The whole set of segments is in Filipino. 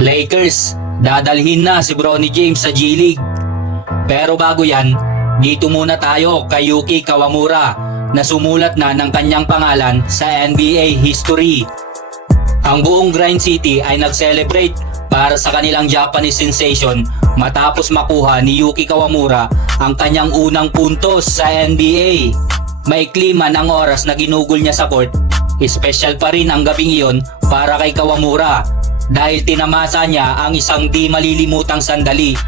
Lakers, dadalhin na si Bronny James sa G League. Pero bago yan, dito muna tayo kay Yuki Kawamura na sumulat na ng kanyang pangalan sa NBA history. Ang buong Grind City ay nag-celebrate para sa kanilang Japanese sensation matapos makuha ni Yuki Kawamura ang kanyang unang puntos sa NBA. Maikli man ang oras na ginugol niya sa court, special pa rin ang gabing iyon para kay Kawamura dahil tinamasa niya ang isang di malilimutang sandali.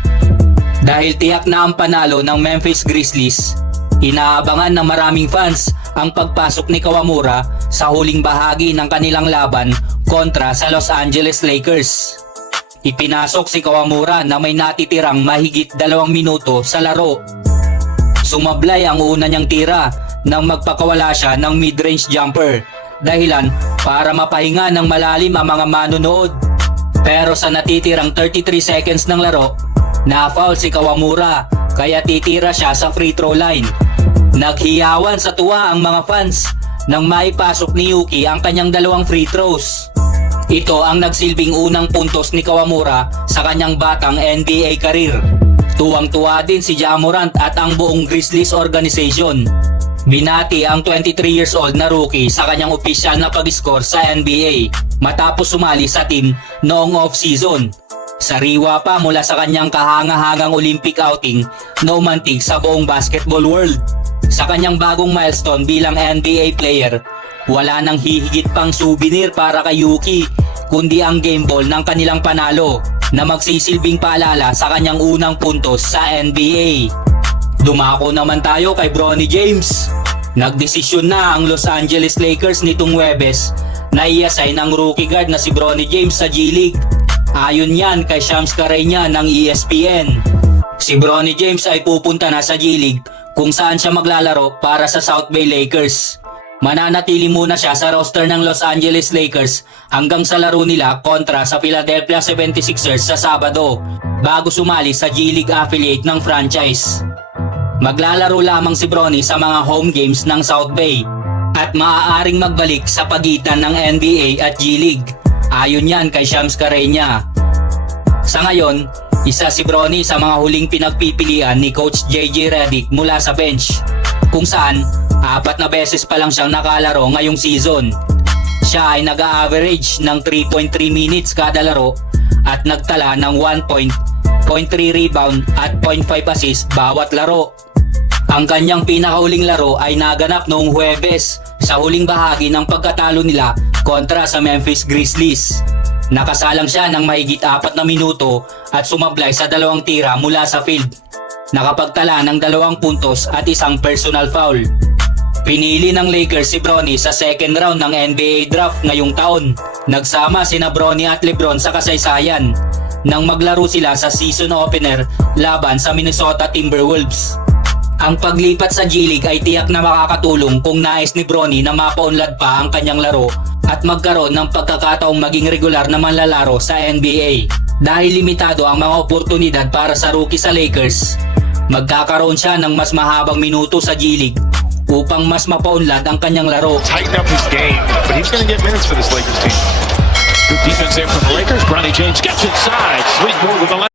Dahil tiyak na ang panalo ng Memphis Grizzlies, inaabangan ng maraming fans ang pagpasok ni Kawamura sa huling bahagi ng kanilang laban kontra sa Los Angeles Lakers. Ipinasok si Kawamura na may natitirang mahigit dalawang minuto sa laro. Sumablay ang una niyang tira nang magpakawala siya ng mid-range jumper dahilan para mapahinga ng malalim ang mga manonood. Pero sa natitirang 33 seconds ng laro, na-foul si Kawamura kaya titira siya sa free throw line. Naghiyawan sa tuwa ang mga fans nang maipasok ni Yuki ang kanyang dalawang free throws. Ito ang nagsilbing unang puntos ni Kawamura sa kanyang batang NBA career. Tuwang-tuwa din si Jamorant at ang buong Grizzlies organization. Binati ang 23 years old na rookie sa kanyang opisyal na pag-score sa NBA matapos sumali sa team noong off-season. Sariwa pa mula sa kanyang kahangahangang Olympic outing na umantig sa buong basketball world. Sa kanyang bagong milestone bilang NBA player, wala nang hihigit pang souvenir para kay Yuki kundi ang game ball ng kanilang panalo na magsisilbing paalala sa kanyang unang puntos sa NBA. Dumako naman tayo kay Bronny James. Nagdesisyon na ang Los Angeles Lakers nitong Webes na i-assign ang rookie guard na si Bronny James sa G League. Ayon yan kay Shams Karenya ng ESPN. Si Bronny James ay pupunta na sa G League kung saan siya maglalaro para sa South Bay Lakers. Mananatili muna siya sa roster ng Los Angeles Lakers hanggang sa laro nila kontra sa Philadelphia 76ers sa Sabado bago sumali sa G League affiliate ng franchise. Maglalaro lamang si Bronny sa mga home games ng South Bay at maaaring magbalik sa pagitan ng NBA at G League. Ayon yan kay Shams Karenya. Sa ngayon, isa si Bronny sa mga huling pinagpipilian ni Coach JJ Redick mula sa bench kung saan apat na beses pa lang siyang nakalaro ngayong season. Siya ay nag-average ng 3.3 minutes kada laro at nagtala ng 1 point, 0.3 rebound at 0.5 assist bawat laro. Ang kanyang pinakauling laro ay naganap noong Huwebes sa huling bahagi ng pagkatalo nila kontra sa Memphis Grizzlies. Nakasalang siya ng mahigit apat na minuto at sumablay sa dalawang tira mula sa field. Nakapagtala ng dalawang puntos at isang personal foul. Pinili ng Lakers si Bronny sa second round ng NBA draft ngayong taon. Nagsama sina Bronny at Lebron sa kasaysayan nang maglaro sila sa season opener laban sa Minnesota Timberwolves. Ang paglipat sa G-League ay tiyak na makakatulong kung nais ni Bronny na mapaunlad pa ang kanyang laro at magkaroon ng pagkakataong maging regular na manlalaro sa NBA. Dahil limitado ang mga oportunidad para sa rookie sa Lakers, magkakaroon siya ng mas mahabang minuto sa G-League upang mas mapaunlad ang kanyang laro. tighten up his game, but he's to get minutes for this Lakers team. Good defense there from the Lakers. Bronny James gets inside. Sweet move with the.